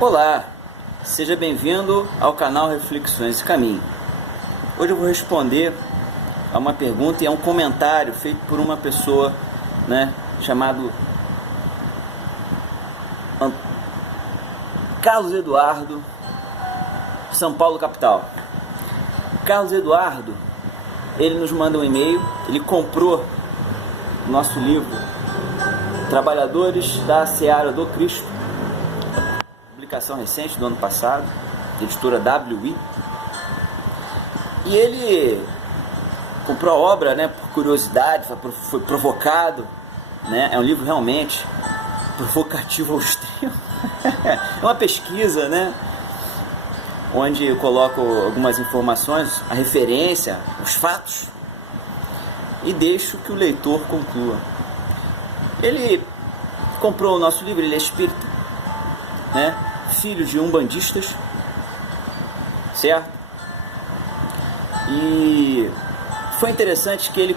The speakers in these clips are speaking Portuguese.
Olá, seja bem-vindo ao canal Reflexões e Caminho. Hoje eu vou responder a uma pergunta e a um comentário feito por uma pessoa, chamado Carlos Eduardo, São Paulo, capital. Carlos Eduardo, ele nos manda um e-mail, ele comprou o nosso livro Trabalhadores da Seara do Cristo, publicação recente do ano passado, editora WI, e ele comprou a obra, por curiosidade, foi provocado, é um livro realmente provocativo ao extremo. É uma pesquisa, onde eu coloco algumas informações, a referência, os fatos, e deixo que o leitor conclua. Ele comprou o nosso livro, ele é espírita, filho de umbandistas, certo? E foi interessante que ele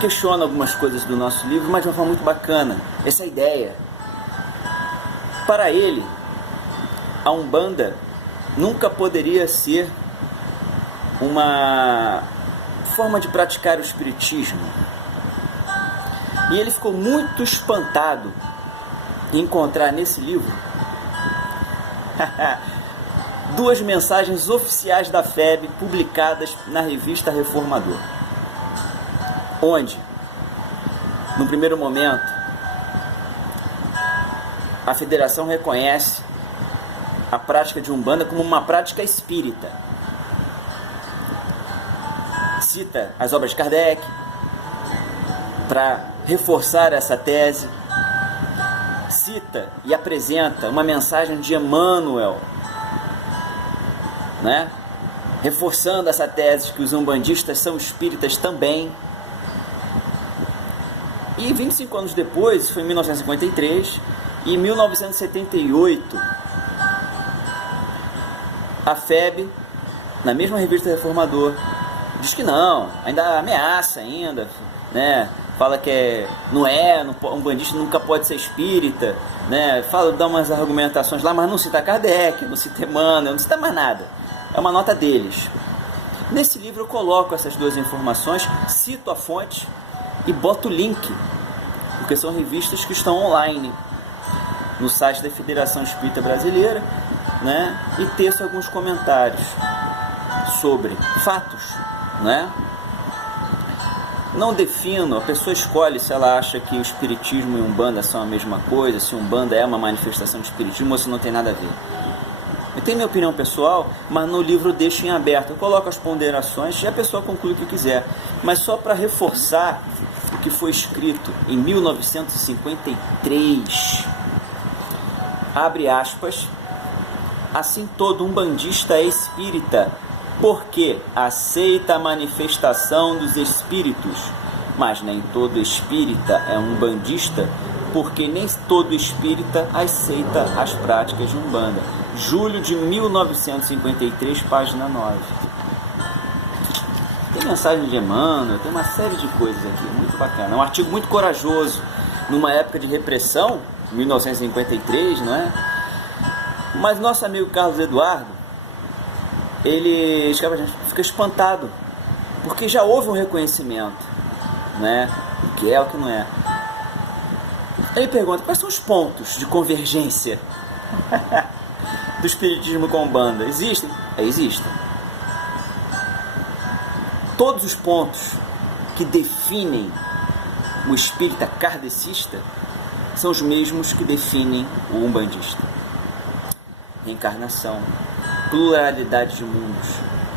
questiona algumas coisas do nosso livro, mas de uma forma muito bacana. Essa ideia. Para ele, a Umbanda nunca poderia ser uma forma de praticar o espiritismo. E ele ficou muito espantado em encontrar nesse livro duas mensagens oficiais da FEB publicadas na revista Reformador, onde, no primeiro momento, a federação reconhece a prática de Umbanda como uma prática espírita. Cita as obras de Kardec para reforçar essa tese. Cita e apresenta uma mensagem de Emmanuel, reforçando essa tese de que os umbandistas são espíritas também. E 25 anos depois, foi em 1953, e em 1978, a FEB, na mesma revista Reformador, diz que não, ainda ameaça ainda, fala que um umbandista nunca pode ser espírita, dá umas argumentações lá, mas não cita Kardec, não cita Emmanuel, não cita mais nada. É uma nota deles. Nesse livro eu coloco essas duas informações, cito a fonte e boto o link, porque são revistas que estão online no site da Federação Espírita Brasileira, e teço alguns comentários sobre fatos, Não defino, a pessoa escolhe se ela acha que o espiritismo e Umbanda são a mesma coisa, se Umbanda é uma manifestação de espiritismo ou se não tem nada a ver. Eu tenho minha opinião pessoal, mas no livro eu deixo em aberto, eu coloco as ponderações e a pessoa conclui o que quiser. Mas só para reforçar o que foi escrito em 1953, abre aspas, assim todo umbandista é espírita, porque aceita a manifestação dos espíritos, mas nem todo espírita é umbandista, porque nem todo espírita aceita as práticas de Umbanda. Julho de 1953, página 9. Tem mensagem de Emmanuel, tem uma série de coisas aqui, muito bacana. É um artigo muito corajoso, numa época de repressão, 1953, Mas nosso amigo Carlos Eduardo, ele fica espantado, porque já houve um reconhecimento, o que é, o que não é. Ele pergunta, quais são os pontos de convergência do espiritismo com a Umbanda? Existem? Existem. Todos os pontos que definem o espírita kardecista são os mesmos que definem o umbandista. Reencarnação, pluralidade de mundos,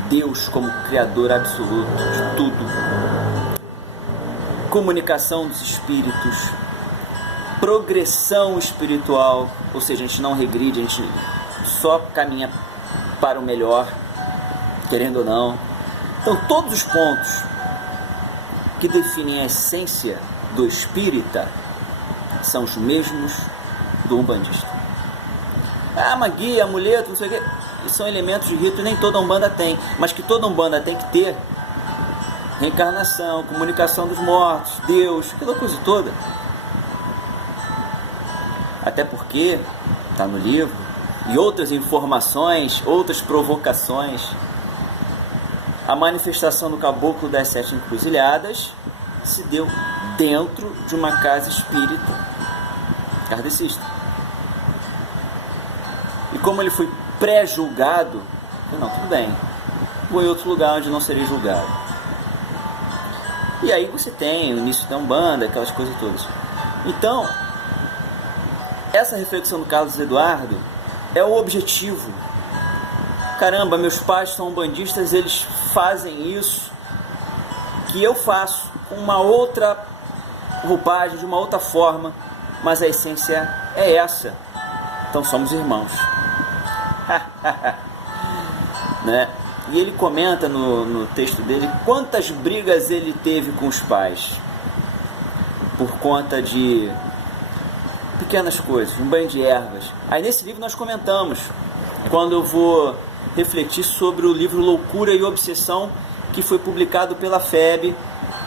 Deus como criador absoluto de tudo, comunicação dos espíritos, progressão espiritual, ou seja, a gente não regride, a gente só caminha para o melhor, querendo ou não. Então todos os pontos que definem a essência do espírita são os mesmos do umbandista. Magia, amuleto, não sei o que, são elementos de rito, nem toda Umbanda tem, mas que toda Umbanda tem que ter reencarnação, comunicação dos mortos, Deus, aquela coisa toda. Até porque, está no livro, e outras informações, outras provocações, a manifestação do caboclo das 7 encruzilhadas se deu dentro de uma casa espírita kardecista. E como ele foi pré-julgado, não, tudo bem, vou em outro lugar onde não serei julgado. E aí você tem o início da Umbanda, aquelas coisas todas. Então, essa reflexão do Carlos Eduardo é o objetivo. Caramba, meus pais são umbandistas, eles fazem isso que eu faço com uma outra roupagem, de uma outra forma, mas a essência é essa. Então somos irmãos. Né? E ele comenta no texto dele quantas brigas ele teve com os pais por conta de pequenas coisas, um banho de ervas. Aí nesse livro nós comentamos, quando eu vou refletir sobre o livro Loucura e Obsessão, que foi publicado pela FEB,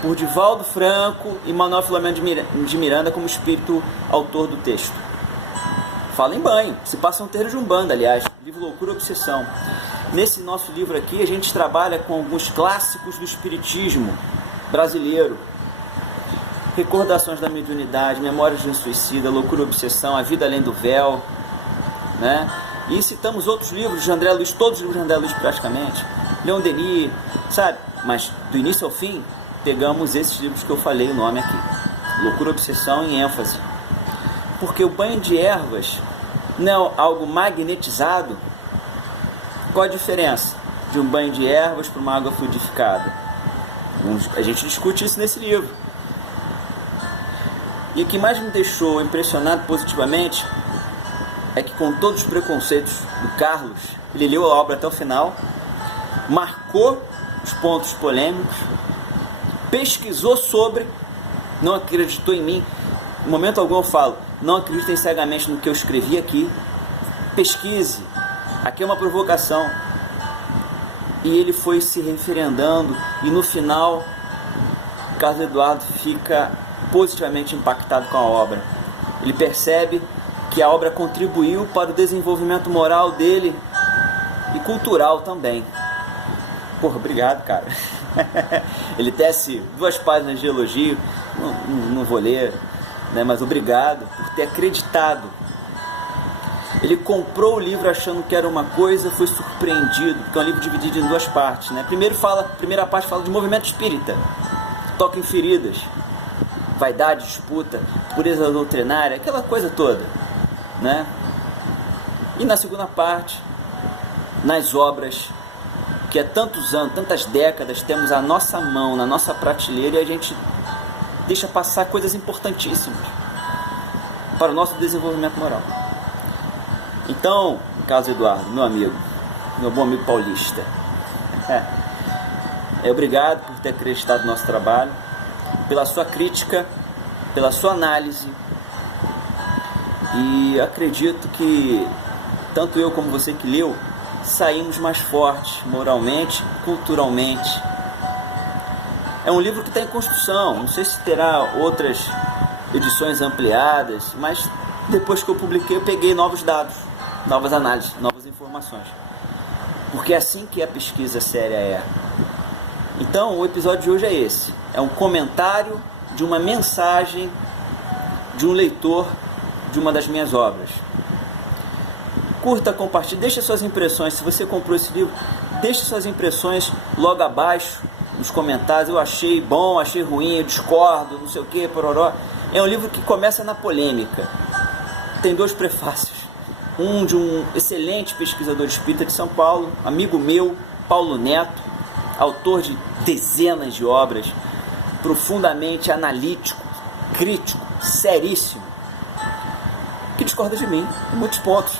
por Divaldo Franco e Manuel Filomeno de Miranda como espírito autor do texto. Fala em banho, se passa um terreiro de Umbanda, aliás, livro Loucura e Obsessão. Nesse nosso livro aqui, a gente trabalha com alguns clássicos do espiritismo brasileiro. Recordações da Mediunidade, Memórias de um Suicida, Loucura e Obsessão, A Vida Além do Véu, né? E citamos outros livros de André Luiz, todos os livros de André Luiz praticamente, Leon Denis, sabe? Mas do início ao fim, pegamos esses livros que eu falei o nome aqui. Loucura e Obsessão em ênfase. Porque o banho de ervas não é algo magnetizado. Qual a diferença de um banho de ervas para uma água fluidificada? A gente discute isso nesse livro. E o que mais me deixou impressionado positivamente é que, com todos os preconceitos do Carlos, ele leu a obra até o final, marcou os pontos polêmicos, pesquisou sobre, não acreditou em mim. Em momento algum eu falo, não acreditem cegamente no que eu escrevi aqui, pesquise, aqui é uma provocação. E ele foi se referendando, e no final, Carlos Eduardo fica positivamente impactado com a obra. Ele percebe que a obra contribuiu para o desenvolvimento moral dele e cultural também. Porra, obrigado, cara. Ele tece 2 páginas de elogio, não vou ler, né, mas obrigado por ter acreditado. Ele comprou o livro achando que era uma coisa, foi surpreendido, porque é um livro dividido em 2 partes, né? A primeira parte fala de movimento espírita, toca em feridas, vaidade, disputa, pureza doutrinária, aquela coisa toda, né? E na segunda parte, nas obras que há tantos anos, tantas décadas temos à nossa mão, na nossa prateleira, e a gente deixa passar coisas importantíssimas para o nosso desenvolvimento moral. Então, Carlos Eduardo, meu amigo, meu bom amigo paulista, obrigado por ter acreditado no nosso trabalho, pela sua crítica, pela sua análise, e acredito que tanto eu como você que leu saímos mais fortes moralmente, culturalmente. É um livro que está em construção, não sei se terá outras edições ampliadas, mas depois que eu publiquei eu peguei novos dados, novas análises, novas informações, porque é assim que a pesquisa séria é. Então o episódio de hoje é esse, é um comentário de uma mensagem de um leitor de uma das minhas obras. Curta, compartilhe, deixe suas impressões. Se você comprou esse livro, deixe suas impressões logo abaixo nos comentários. Eu achei bom, achei ruim, eu discordo, não sei o que, pororó. É um livro que começa na polêmica. Tem 2 prefácios. Um de um excelente pesquisador espírita de São Paulo, amigo meu, Paulo Neto, autor de dezenas de obras, profundamente analítico, crítico, seríssimo, que discorda de mim em muitos pontos,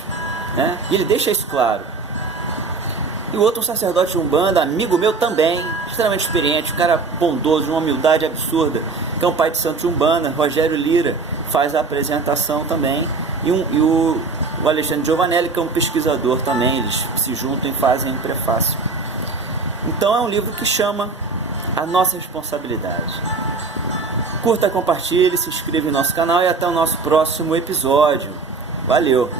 né? E ele deixa isso claro. E o outro, um sacerdote de Umbanda, amigo meu também, extremamente experiente, um cara bondoso, de uma humildade absurda, que é um pai de santo de Umbanda, Rogério Lira, faz a apresentação também, e o Alexandre Giovanelli, que é um pesquisador também, eles se juntam e fazem um prefácio. Então é um livro que chama a nossa responsabilidade. Curta, compartilhe, se inscreva em nosso canal e até o nosso próximo episódio. Valeu!